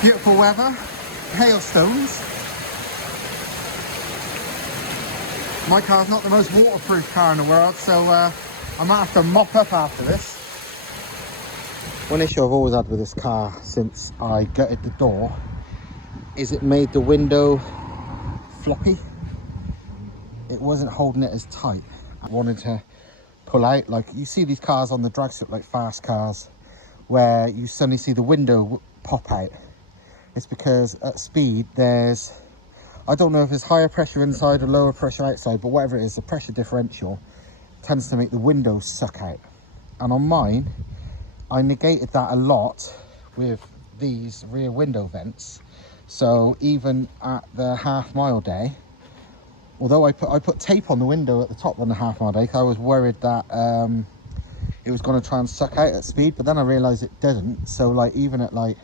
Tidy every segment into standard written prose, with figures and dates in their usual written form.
Beautiful weather, hailstones. My car's not the most waterproof car in the world, so I might have to mop up after this. One issue I've always had with this car since I gutted the door is it made the window floppy. It wasn't holding it as tight. I wanted to pull out, like you see these cars on the drag strip, like fast cars, where you suddenly see the window pop out. It's because at speed there's, I don't know if it's higher pressure inside or lower pressure outside, but whatever it is, the pressure differential tends to make the windows suck out. And on mine, I negated that a lot with these rear window vents. So even at the half-mile day, although I put tape on the window at the top on the half-mile day, 'cause I was worried that it was going to try and suck out at speed, but then I realised it didn't. So like even at like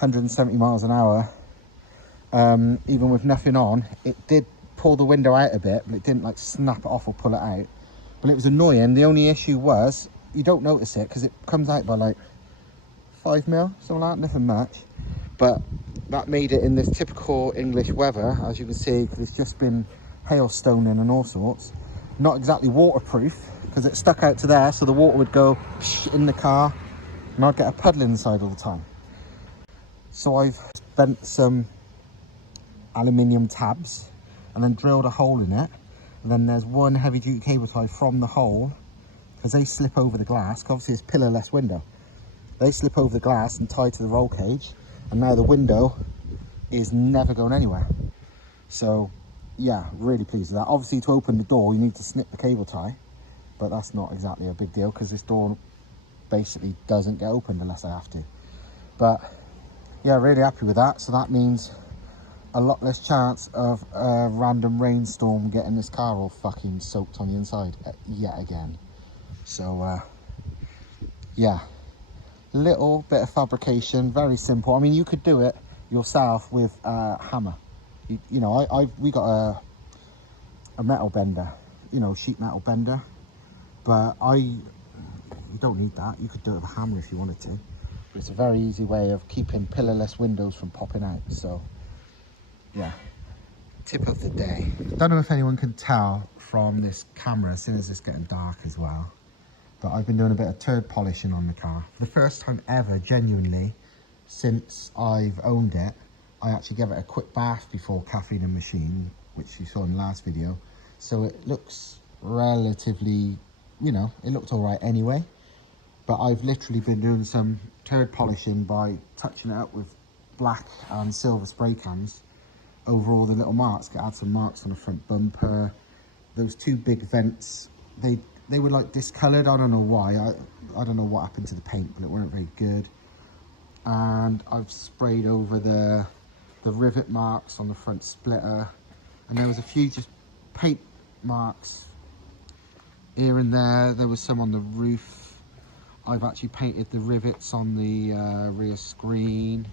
170 miles an hour, even with nothing on, it did pull the window out a bit, but it didn't like snap it off or pull it out. But it was annoying. The only issue was you don't notice it because it comes out by like 5 mil, something like that, nothing much. But that made it in this typical English weather, as you can see, because it's just been hailstoning and all sorts. Not exactly waterproof because it stuck out to there, so the water would go in the car and I'd get a puddle inside all the time. So I've bent some aluminium tabs and then drilled a hole in it. And then there's one heavy duty cable tie from the hole, because they slip over the glass, obviously it's pillarless window. They slip over the glass and tie to the roll cage, and now the window is never going anywhere. So yeah, really pleased with that. Obviously to open the door you need to snip the cable tie, but that's not exactly a big deal because this door basically doesn't get opened unless I have to. But yeah, really happy with that. So that means a lot less chance of a random rainstorm getting this car all fucking soaked on the inside yet again. So yeah, little bit of fabrication, very simple. I mean, you could do it yourself with a hammer. You know, we got a metal bender, you know, sheet metal bender, but you don't need that. You could do it with a hammer if you wanted to. But it's a very easy way of keeping pillarless windows from popping out. So yeah, tip of the day. Don't know if anyone can tell from this camera, as soon as it's getting dark as well, but I've been doing a bit of turd polishing on the car. For the first time ever, genuinely, since I've owned it, I actually gave it a quick bath before caffeine and machine, which you saw in the last video. So it looks relatively, you know, it looked all right anyway. But I've literally been doing some turd polishing by touching it up with black and silver spray cans over all the little marks. Add some marks on the front bumper. Those two big vents, they were like discoloured. I don't know why. I don't know what happened to the paint, but it weren't very good. And I've sprayed over the rivet marks on the front splitter, and there was a few just paint marks here and there. There was some on the roof. I've actually painted the rivets on the rear screen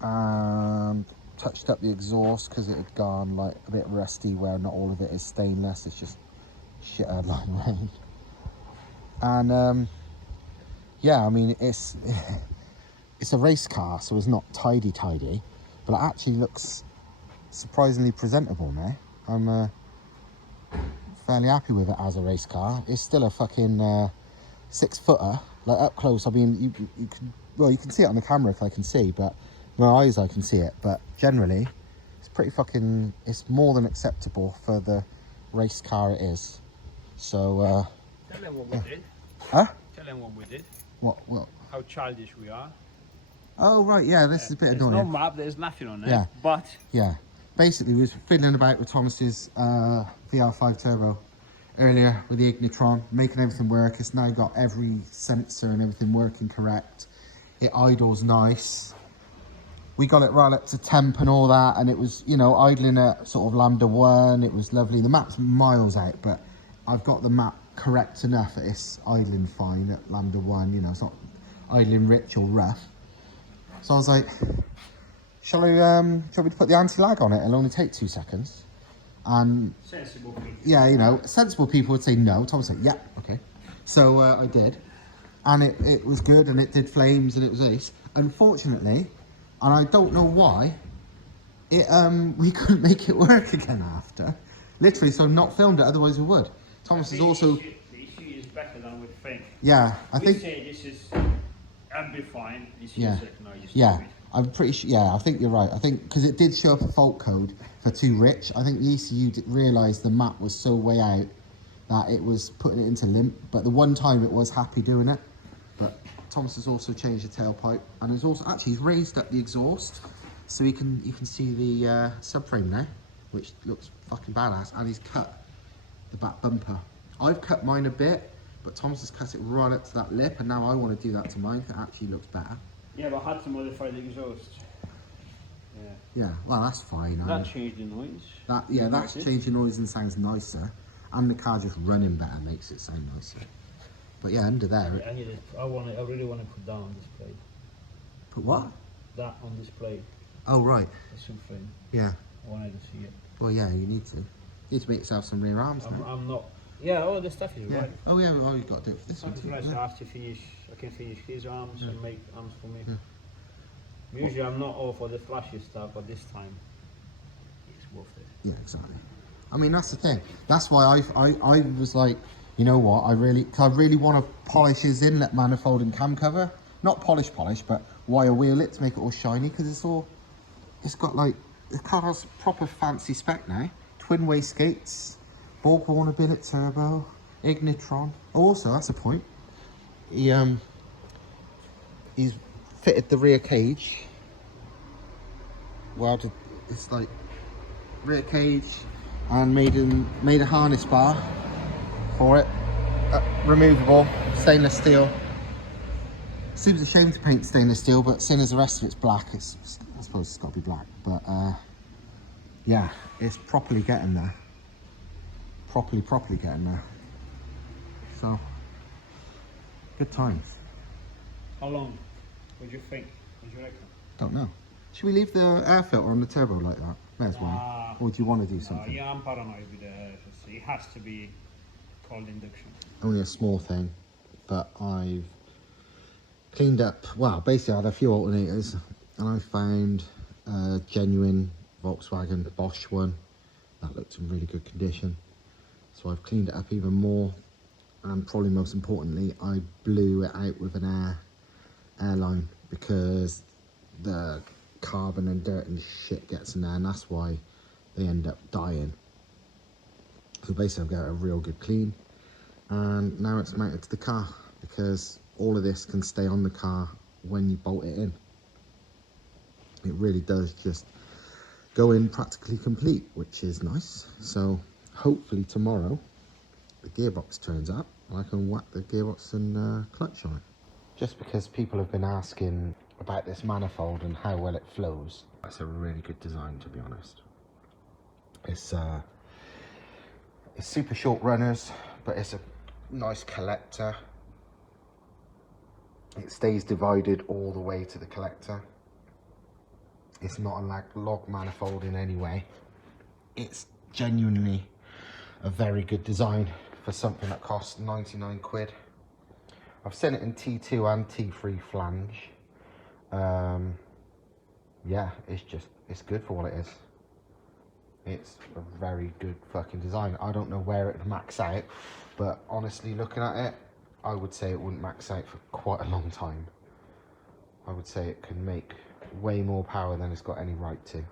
and touched up the exhaust because it had gone like a bit rusty, where not all of it is stainless, it's just shit headline range. And yeah, I mean, it's a race car, so it's not tidy, but it actually looks surprisingly presentable now. I'm fairly happy with it as a race car. It's still a fucking 6-footer, like up close. I mean, you can, well, you can see it on the camera if I can see, but my eyes I can see it. But generally, it's pretty fucking, it's more than acceptable for the race car it is. So tell them what we did. Huh? Tell them what we did. What? How childish we are. Oh right, yeah, this is a bit annoying. There's no map, there's nothing on it. Yeah. But yeah, basically we was fiddling about with Thomas's VR5 Turbo earlier with the Ignitron, making everything work. It's now got every sensor and everything working correct. It idles nice. We got it right up to temp and all that, and it was, you know, idling at sort of lambda 1. It was lovely. The map's miles out, but I've got the map correct enough that it's idling fine at lambda 1. You know, it's not idling rich or rough. So I was like, shall we put the anti-lag on it? It'll only take 2 seconds. And sensible people. Yeah, you know, sensible people would say no. Tom would say, yeah, okay. So I did. and it was good, and it did flames, and it was ace. Unfortunately, and I don't know why, it we couldn't make it work again after. Literally, so I've not filmed it, otherwise we would. Thomas is also... The issue is better than we think. Yeah, I We think... say this is amplifying, this is Yeah. recognized. Yeah, I'm pretty sure. Yeah, I think you're right. I think because it did show up a fault code for too rich. I think the ECU realised the map was so way out that it was putting it into limp. But the one time it was happy doing it. But Thomas has also changed the tailpipe, and has also actually he's raised up the exhaust so you can see the subframe now, which looks fucking badass. And he's cut the back bumper. I've cut mine a bit, but Thomas has cut it right up to that lip, and now I want to do that to mine. It actually looks better. Yeah, but I had to modify the exhaust. Yeah. Yeah, well that's fine. That changed the noise. That's changing noise and sounds nicer, and the car just running better makes it sound nicer. But yeah, under there. I really want to put that on display. Put what? That on display. Oh right. The subframe. Yeah. I wanted to see it. Well yeah, you need to. You need to make yourself some rear arms now. I'm not. Yeah, all the stuff is right. Oh yeah, well you've got to do it for this one too. I have to finish. I can finish his arms and make arms for me. Usually I'm not all for the flashy stuff, but this time it's worth it. Yeah, exactly. I mean that's the thing. That's why I was like, you know what? I really want to polish his inlet manifold and cam cover. Not polish, but wire wheel it to make it all shiny, because it's got like, the car has proper fancy spec now. Twin wastegates, Borg Warner billet turbo, Ignitron. Also, that's a point. He's fitted the rear cage. Welded, it's like rear cage, and made a harness bar for it. Removable, stainless steel. Seems a shame to paint stainless steel, but seeing as the rest of it's black, I suppose it's got to be black. But yeah, it's properly getting there. Properly getting there. So, good times. How long? What do you think? What do you reckon? Don't know. Should we leave the air filter on the turbo like that? May as well. Or do you want to do something? Yeah, I'm paranoid with the air filter. It has to be cold induction. Only a small thing, but I've cleaned up. Well, basically I had a few alternators, and I found a genuine Volkswagen Bosch one that looked in really good condition. So I've cleaned it up even more, and probably most importantly, I blew it out with an airline, because the carbon and dirt and shit gets in there, and that's why they end up dying. So basically I've got a real good clean, and now it's mounted to the car, because all of this can stay on the car when you bolt it in. It really does just go in practically complete, which is nice. So hopefully tomorrow the gearbox turns up and I can whack the gearbox and clutch on it. Just because people have been asking about this manifold and how well it flows, it's a really good design, to be honest. It's super short runners, but it's a nice collector. It stays divided all the way to the collector. It's not a log manifold in any way. It's genuinely a very good design for something that costs 99 quid. I've seen it in T2 and T3 flange. Yeah, it's good for what it is. It's a very good fucking design. I don't know where it would max out, but honestly, looking at it, I would say it wouldn't max out for quite a long time. I would say it can make way more power than it's got any right to.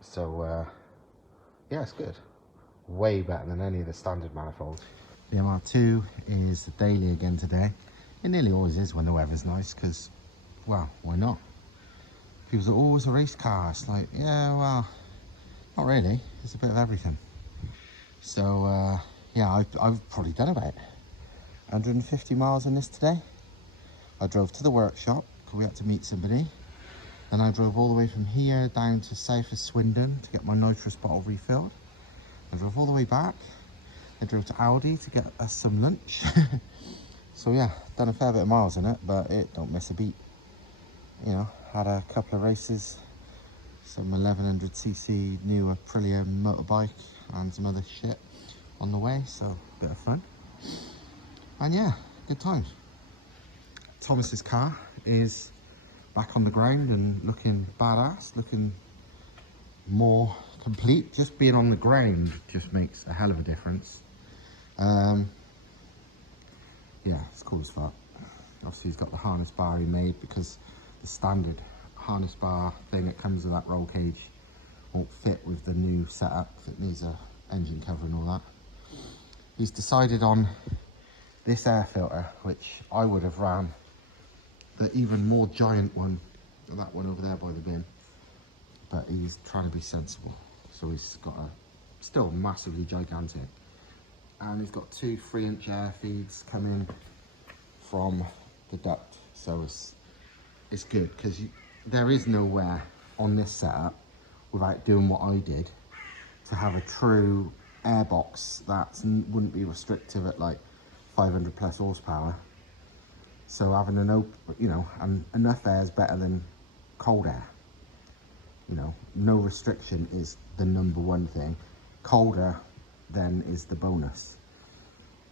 So, yeah, it's good. Way better than any of the standard manifolds. The MR2 is daily again today. It nearly always is when the weather's nice, because, well, why not? People say, oh, it's a race car. It's like, yeah, well, not really. It's a bit of everything. So, yeah, I've probably done about 150 miles in this today. I drove to the workshop because we had to meet somebody. Then I drove all the way from here down to south of Swindon to get my nitrous bottle refilled. I drove all the way back. I drove to Aldi to get us some lunch. So yeah, done a fair bit of miles in it, but it don't miss a beat. You know, had a couple of races, some 1100cc new Aprilia motorbike and some other shit on the way, so a bit of fun. And yeah, good times. Thomas's car is back on the ground and looking badass, looking more complete. Just being on the ground just makes a hell of a difference. Yeah, it's cool as fuck. Obviously he's got the harness bar he made, because the standard harness bar thing that comes with that roll cage won't fit with the new setup. It needs a engine cover and all that. He's decided on this air filter, which I would have ran the even more giant one, that one over there by the bin, but he's trying to be sensible. So he's got a still massively gigantic, and he's got two 3-inch air feeds coming from the duct. So it's good, because there is nowhere on this setup, without doing what I did, to have a true air box that wouldn't be restrictive at like 500 plus horsepower. So having an open, you know, and enough air is better than cold air. You know, no restriction is the number one thing. Colder then is the bonus.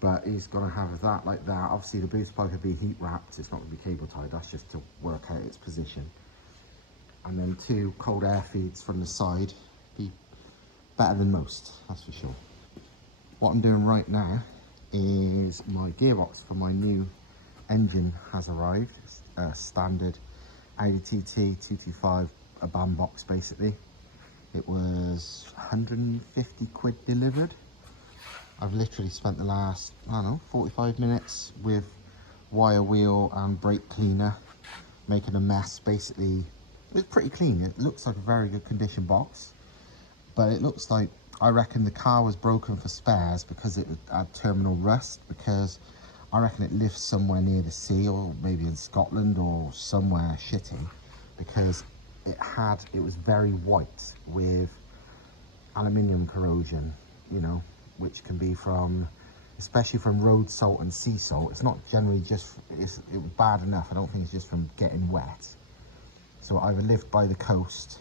But he's gonna have that like that. Obviously the boost pipe will be heat wrapped. It's not gonna be cable tied. That's just to work out its position. And then two cold air feeds from the side. Be better than most, that's for sure. What I'm doing right now is my gearbox for my new engine has arrived. It's a standard Audi TT 225, a BAM box basically. It was 150 quid delivered. I've literally spent the last, I don't know, 45 minutes with wire wheel and brake cleaner, making a mess. Basically, it's pretty clean. It looks like a very good condition box, but it looks like, I reckon the car was broken for spares because it had terminal rust, because I reckon it lives somewhere near the sea, or maybe in Scotland or somewhere shitty, because it was very white with aluminium corrosion, you know, which can be from, especially from road salt and sea salt. It's not generally just, it was bad enough. I don't think it's just from getting wet. So I either lived by the coast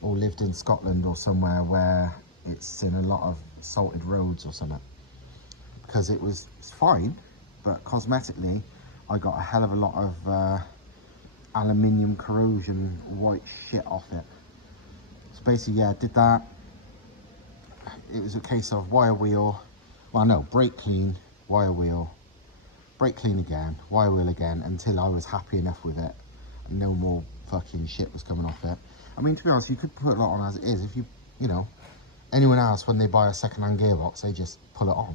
or lived in Scotland or somewhere where it's in a lot of salted roads or something, because it's fine, but cosmetically I got a hell of a lot of aluminium corrosion white shit off it. So basically, yeah, did that. It was a case of wire wheel, well no, brake clean, wire wheel, brake clean again, wire wheel again, until I was happy enough with it and no more fucking shit was coming off it. I mean, to be honest, you could put it on as it is. If you know, anyone else, when they buy a second-hand gearbox, they just pull it on.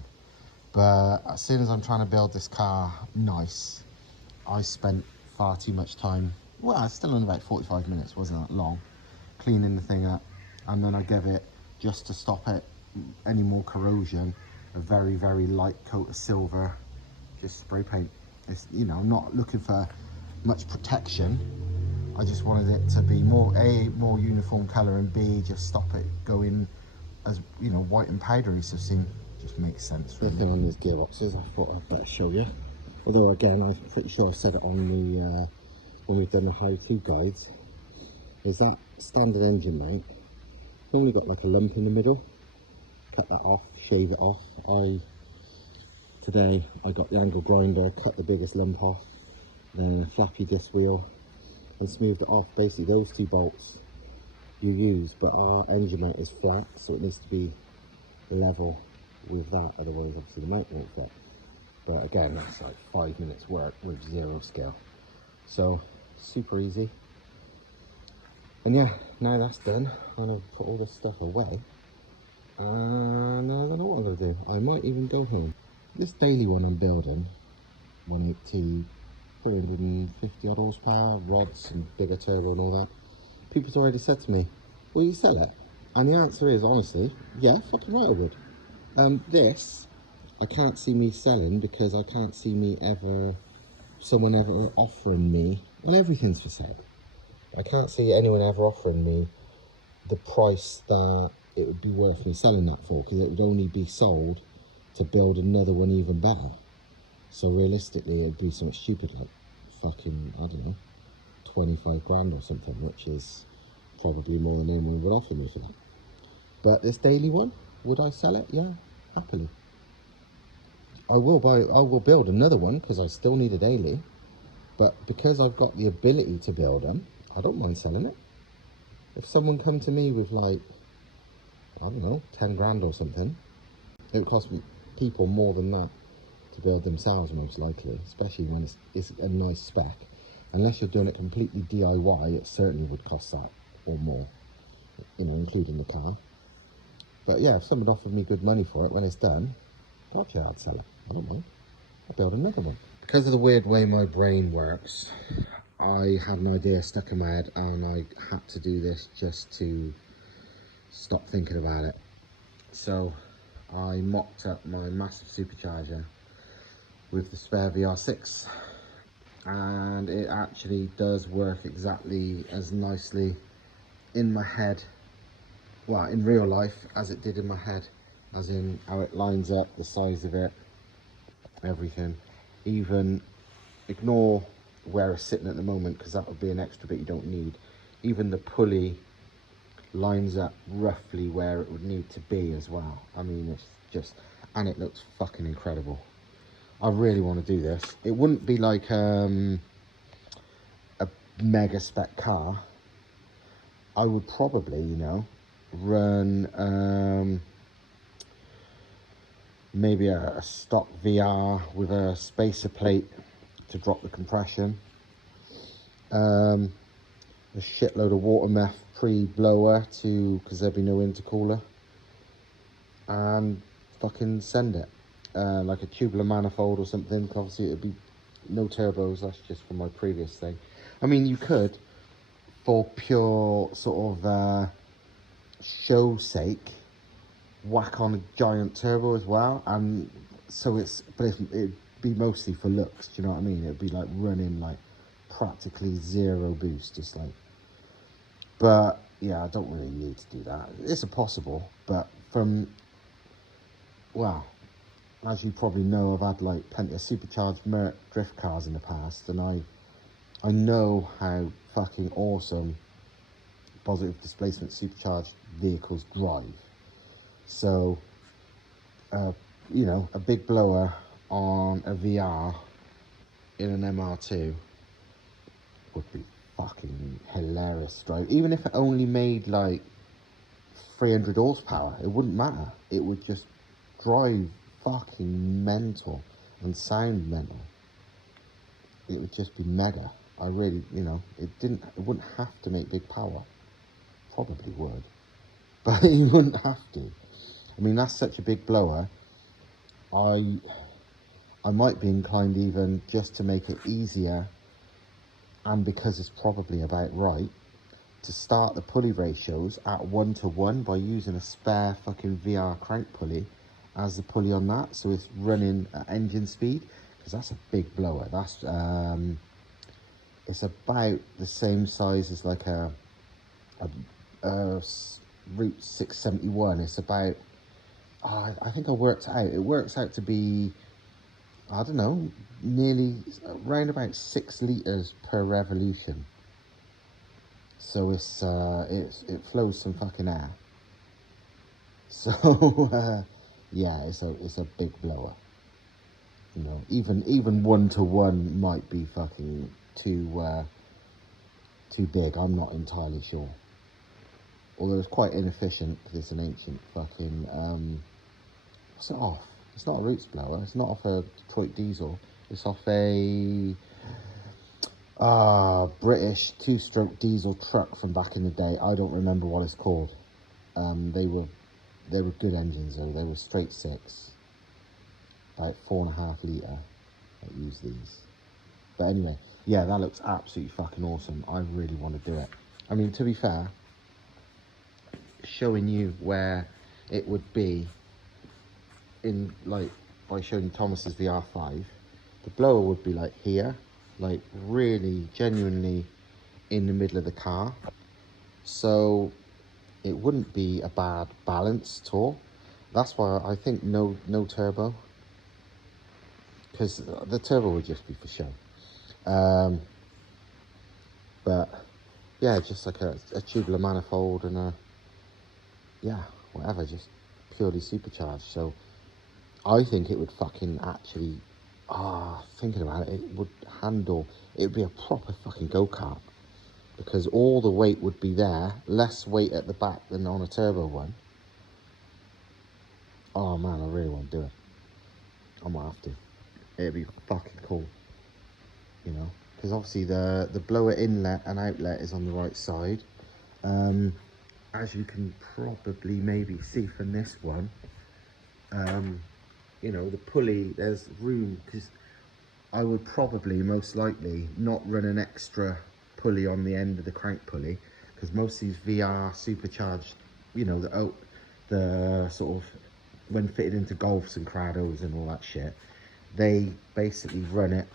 But as soon as I'm trying to build this car nice, I spent far too much time, well, it's still only about 45 minutes, wasn't that long, cleaning the thing up. And then I gave it, just to stop it, any more corrosion, a very, very light coat of silver, just spray paint. It's, you know, I'm not looking for much protection. I just wanted it to be more, A, more uniform colour, and B, just stop it going as, you know, white and powdery, so it just makes sense. The thing on these gearboxes, I thought I'd better show you. Although again, I'm pretty sure I said it on the, when we've done the how-to guides, is that standard engine mount. Normally got like a lump in the middle. Cut that off, shave it off. Today I got the angle grinder, cut the biggest lump off, then a flappy disc wheel, and smoothed it off. Basically those two bolts you use, but our engine mount is flat, so it needs to be level with that, otherwise obviously the mount won't fit. But again, that's like 5 minutes work with 0 skill, so super easy. And yeah, now that's done, I'm gonna put all this stuff away, and I don't know what I'm gonna do. I might even go home. This daily one I'm building, 180, 350 odd horsepower, rods and bigger turbo and all that. People's already said to me, will you sell it? And the answer is, honestly, yeah, fucking right I would. This, I can't see me selling, because I can't see me someone ever offering me, well, everything's for sale. I can't see anyone ever offering me the price that it would be worth me selling that for, because it would only be sold to build another one even better. So realistically, it would be something stupid like fucking, I don't know, 25 grand or something, which is probably more than anyone would offer me for that. But this daily one, would I sell it? Yeah, happily. I will build another one because I still need a daily. But because I've got the ability to build them, I don't mind selling it. If someone come to me with like, I don't know, 10 grand or something, it would cost me people more than that to build themselves, most likely, especially when it's a nice spec. Unless you're doing it completely DIY, it certainly would cost that or more, you know, including the car. But yeah, if someone offered me good money for it when it's done, gotcha, I'd sell it. I don't mind. I'll build another one. Because of the weird way my brain works, I had an idea stuck in my head and I had to do this just to stop thinking about it. So I mocked up my massive supercharger with the spare VR6, and it actually does work exactly as nicely in my head, well, in real life, as it did in my head, as in how it lines up, the size of it, everything. Even ignore where it's sitting at the moment, because that would be an extra bit you don't need. Even the pulley lines up roughly where it would need to be as well. I mean, it's just, and it looks fucking incredible. I really want to do this. It wouldn't be like a mega spec car. I would probably, you know, run maybe a stock VR with a spacer plate to drop the compression. A shitload of water meth pre-blower because there'd be no intercooler, and fucking send it. Like a tubular manifold or something. Obviously it'd be no turbos, that's just from my previous thing. I mean, you could, for pure sort of show sake, whack on a giant turbo as well, and so it'd be mostly for looks, do you know what I mean? It'd be like running like practically zero boost, just like, but yeah, I don't really need to do that. It's impossible, but well, as you probably know, I've had like plenty of supercharged Merc drift cars in the past, and I know how fucking awesome positive displacement supercharged vehicles drive. So, you know, a big blower on a VR in an MR2 would be fucking hilarious to drive. Even if it only made like 300 horsepower, it wouldn't matter. It would just drive fucking mental and sound mental. It would just be mega. I really, you know, it wouldn't have to make big power. Probably would, but it wouldn't have to. I mean, that's such a big blower. I might be inclined even just to make it easier, and because it's probably about right, to start the pulley ratios at 1:1 by using a spare fucking VR crank pulley as the pulley on that, so it's running at engine speed, because that's a big blower. That's it's about the same size as like a Route 671. It's about, I think I worked it out. It works out to be, I don't know, nearly around about 6 litres per revolution. So it flows some fucking air. So yeah, it's a big blower. You know, even 1:1 might be fucking too big. I'm not entirely sure. Although it's quite inefficient because it's an ancient fucking what's it off? It's not a Roots blower. It's not off a Detroit diesel. It's off a British 2-stroke diesel truck from back in the day. I don't remember what it's called. They were good engines though. They were straight 6, about 4.5 litre. I use these. But anyway, yeah, that looks absolutely fucking awesome. I really want to do it. I mean, to be fair, showing you where it would be in, like, by showing Thomas's VR5, the blower would be like here, like really genuinely in the middle of the car, so it wouldn't be a bad balance at all. That's why I think no turbo, because the turbo would just be for show. But yeah, just like a tubular manifold and yeah, whatever, just purely supercharged. So I think it would fucking actually, thinking about it, it would handle, it would be a proper fucking go-kart. Because all the weight would be there, less weight at the back than on a turbo one. Oh man, I really want to do it. I might have to. It'd be fucking cool. You know, because obviously the blower inlet and outlet is on the right side. As you can probably maybe see from this one, you know, the pulley, there's room, because I would probably most likely not run an extra pulley on the end of the crank pulley, because most of these VR supercharged, you know, the sort of, when fitted into Golfs and Crados and all that shit, they basically run it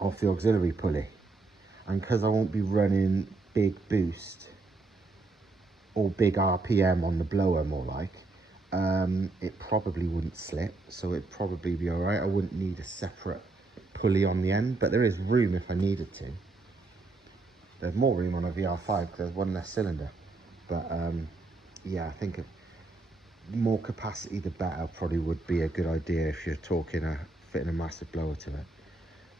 off the auxiliary pulley. And because I won't be running big boost or big RPM on the blower, more like, it probably wouldn't slip, so it'd probably be all right. I wouldn't need a separate pulley on the end, but there is room if I needed to. There's more room on a VR5 because there's one less cylinder, but yeah, I think more capacity the better probably would be a good idea if you're talking fitting a massive blower to it.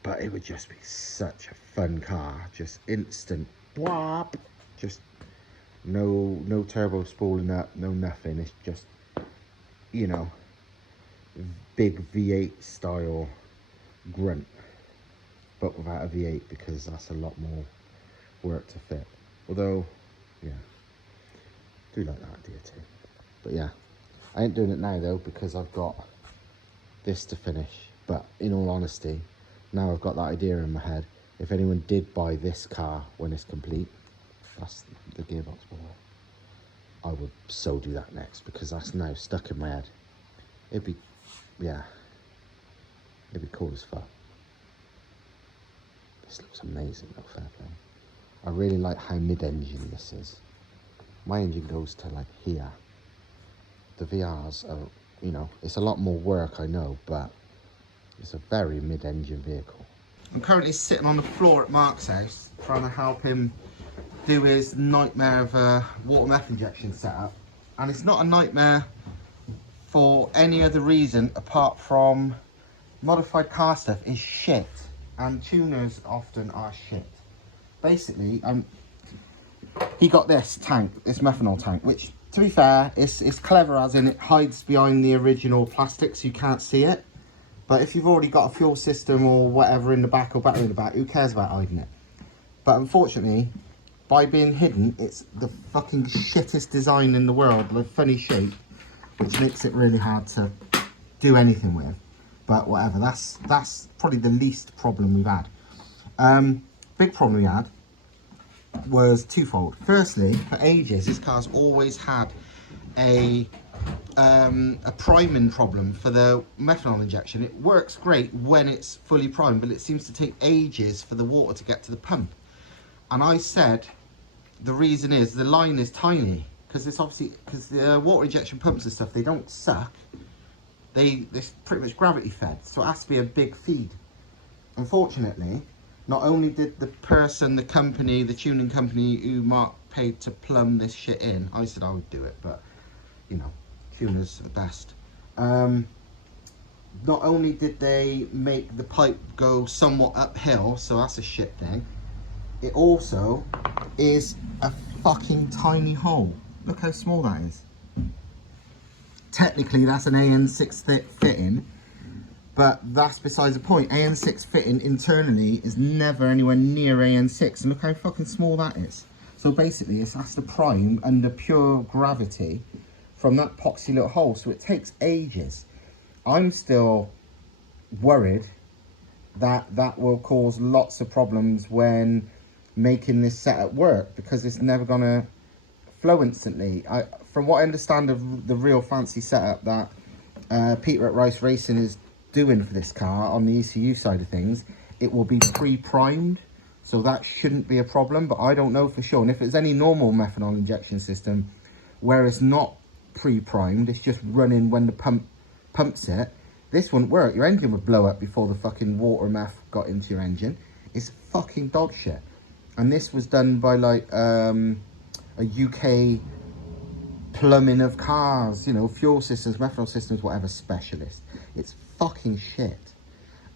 But it would just be such a fun car, just instant whop, just no turbo spooling up, no nothing. It's just, you know, big V8 style grunt, but without a V8, because that's a lot more work to fit. Although, yeah, do like that idea too. But yeah, I ain't doing it now though, because I've got this to finish. But in all honesty, now I've got that idea in my head, if anyone did buy this car when it's complete, that's the gearbox by the way, I would so do that next, because that's now stuck in my head. It'd be, yeah, it'd be cool as fuck. This looks amazing though, fair play. I really like how mid-engine this is. My engine goes to like here. The VRs are, you know, it's a lot more work, I know, but it's a very mid-engine vehicle. I'm currently sitting on the floor at Mark's house, trying to help him do his nightmare of a water meth injection setup. And it's not a nightmare for any other reason apart from modified car stuff is shit, and tuners often are shit. Basically, he got this tank, this methanol tank, which, to be fair, it's clever as in it hides behind the original plastic so you can't see it. But if you've already got a fuel system or whatever in the back or battery in the back, who cares about hiding it? But unfortunately, by being hidden, it's the fucking shittest design in the world, the funny shape, which makes it really hard to do anything with. But whatever, that's probably the least problem we've had. Big problem we had was twofold. Firstly, for ages, this car's always had a priming problem for the methanol injection. It works great when it's fully primed, but it seems to take ages for the water to get to the pump. And I said the reason is the line is tiny, because it's obviously, because the water injection pumps and stuff, they don't suck. They're pretty much gravity fed, so it has to be a big feed. Unfortunately, not only did the company, the tuning company who Mark paid to plumb this shit in, I said I would do it, but you know, tuners are the best. Not only did they make the pipe go somewhat uphill, so that's a shit thing, it also is a fucking tiny hole. Look how small that is. Technically that's an AN6 fitting, but that's besides the point. AN6 fitting internally is never anywhere near AN6, and look how fucking small that is. So basically it has to prime under pure gravity from that poxy little hole, so it takes ages. I'm still worried that that will cause lots of problems when making this setup work, because it's never gonna flow instantly. From what I understand of the real fancy setup that Peter at Rice Racing is doing for this car on the ECU side of things, it will be pre-primed, so that shouldn't be a problem, but I don't know for sure. And if it's any normal methanol injection system where it's not pre-primed, it's just running when the pump pumps it, this wouldn't work. Your engine would blow up before the fucking water meth got into your engine. It's fucking dog shit. And this was done by like a UK plumbing of cars, you know, fuel systems, methanol systems, whatever specialist. It's fucking shit.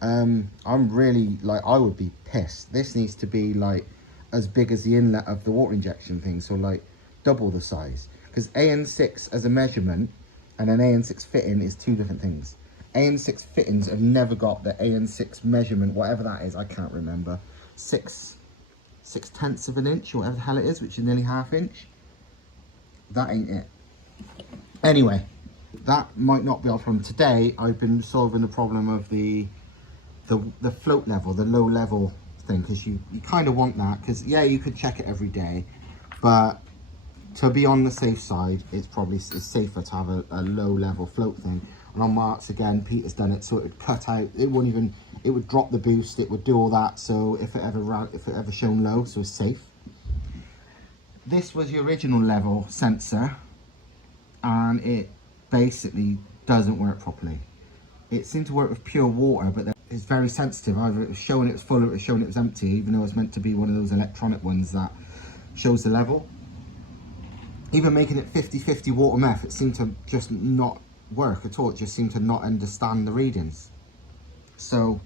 I'm really, like, I would be pissed. This needs to be like as big as the inlet of the water injection thing, so like double the size. Because AN6 as a measurement and an AN6 fitting is two different things. AN6 fittings have never got the AN6 measurement, whatever that is, I can't remember. 6/10 of an inch, or whatever the hell it is, which is nearly ½ inch. That ain't it. Anyway, that might not be our problem. Today, I've been solving the problem of the float level, the low level thing, because you kind of want that, because yeah, you could check it every day, but to be on the safe side, it's safer to have a low level float thing. And on Mark's, again, Peter's done it, so it would cut out, it would drop the boost, it would do all that, so if it ever shone low, so it's safe. This was the original level sensor, and it basically doesn't work properly. It seemed to work with pure water, but it's very sensitive. Either it was showing it was full or it was showing it was empty, even though it's meant to be one of those electronic ones that shows the level. Even making it 50/50 water meth, it seemed to just not work at all. It just seemed to not understand the readings. So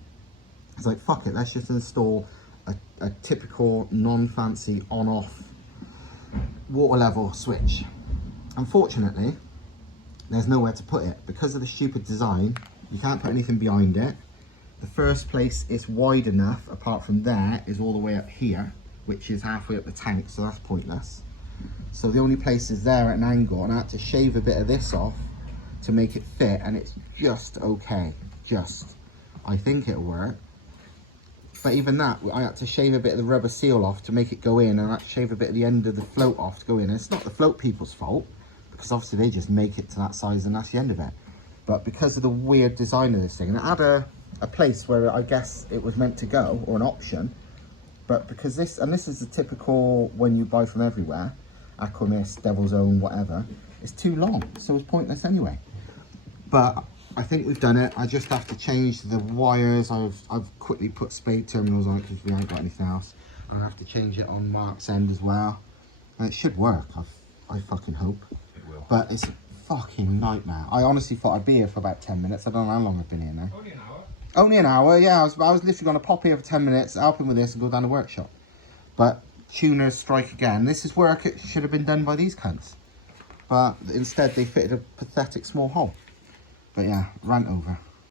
it's like, fuck it, let's just install a typical non-fancy on-off water level switch. Unfortunately, there's nowhere to put it. Because of the stupid design, you can't put anything behind it. The first place it's wide enough, apart from there, is all the way up here, which is halfway up the tank, so that's pointless. So the only place is there at an angle, and I had to shave a bit of this off to make it fit, and it's just okay. I think it'll work. But even that, I had to shave a bit of the rubber seal off to make it go in, and I had to shave a bit of the end of the float off to go in. And it's not the float people's fault, because obviously they just make it to that size and that's the end of it. But because of the weird design of this thing, and it had a place where I guess it was meant to go, or an option, but because this is the typical one you buy from everywhere, Aquamist, Devil's Own, whatever, it's too long, so it's pointless anyway. But I think we've done it. I just have to change the wires. I've quickly put spade terminals on it because we ain't got anything else. I have to change it on Mark's end as well, and it should work. I fucking hope. It will. But it's a fucking nightmare. I honestly thought I'd be here for about 10 minutes. I don't know how long I've been here now. Only an hour. Only an hour, yeah. I was literally going to pop here for 10 minutes, help him with this, and go down to the workshop. But tuners strike again. This is work. It should have been done by these cunts, but instead they fitted a pathetic small hole. But yeah, rant over.